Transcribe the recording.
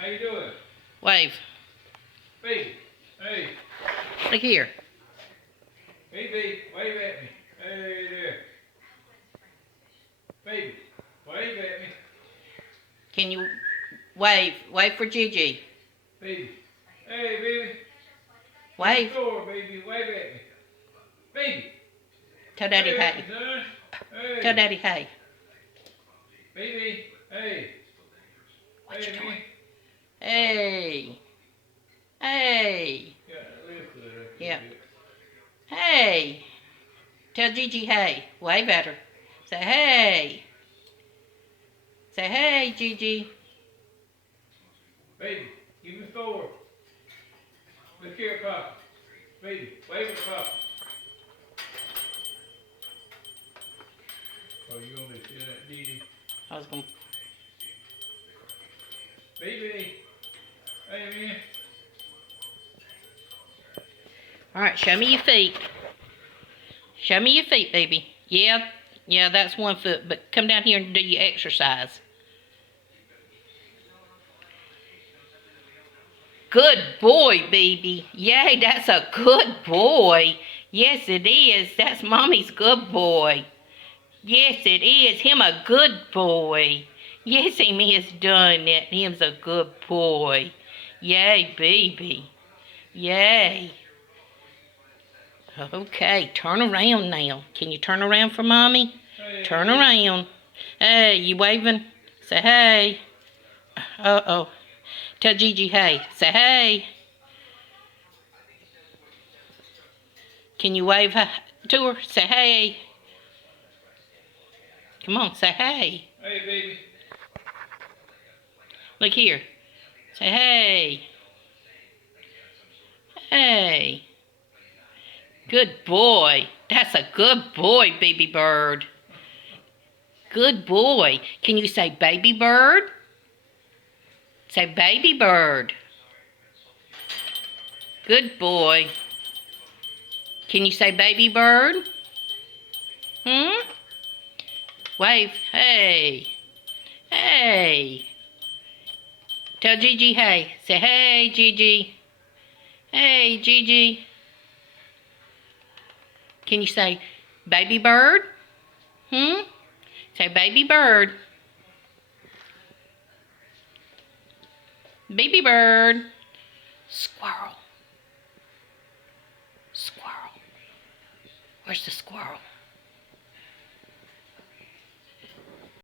How you doing? Wave. Bibi. Hey. Look here. Bibi, wave at me. Hey there. Bibi, wave at me. Can you wave? Wave for Gigi. Bibi. Hey, baby. Wave. Door, baby. Wave at me. Bibi. Tell Daddy Wave at hey. me, son. Hey. Tell Daddy hey. Bibi. Hey. What Hey, you doing? me. Hey. Hey. Yeah, lift it up a Yeah. bit. Hey. Tell Gigi hey. Wave at her. Say hey. Say hey, Gigi. Baby, give me 4. Look here, Papa. Baby, wave at Papa. Oh, you want me to see that, Gigi? I was going to... Baby. Hey, man. Alright, show me your feet. Show me your feet, baby. Yeah, that's 1 foot, but come down here and do your exercise. Good boy, baby. Yay, that's a good boy. Yes, it is. That's Mommy's good boy. Yes, it is. Him a good boy. Yes, him has done it. Him's a good boy. Yay, baby. Yay. Okay, turn around now. Can you turn around for Mommy? Hey, Turn baby. around. Hey, you waving? Say hey. Uh-oh. Tell Gigi hey. Say hey. Can you wave to her? Say hey. Come on, say hey. Hey, baby. Look here. Say hey. Hey. Good boy. That's a good boy, baby bird. Good boy. Can you say baby bird? Say baby bird. Good boy. Can you say baby bird? Wave. Hey. Hey. Tell Gigi hey. Say hey, Gigi. Hey, Gigi. Can you say baby bird? Say baby bird. Baby bird. Squirrel. Squirrel. Where's the squirrel?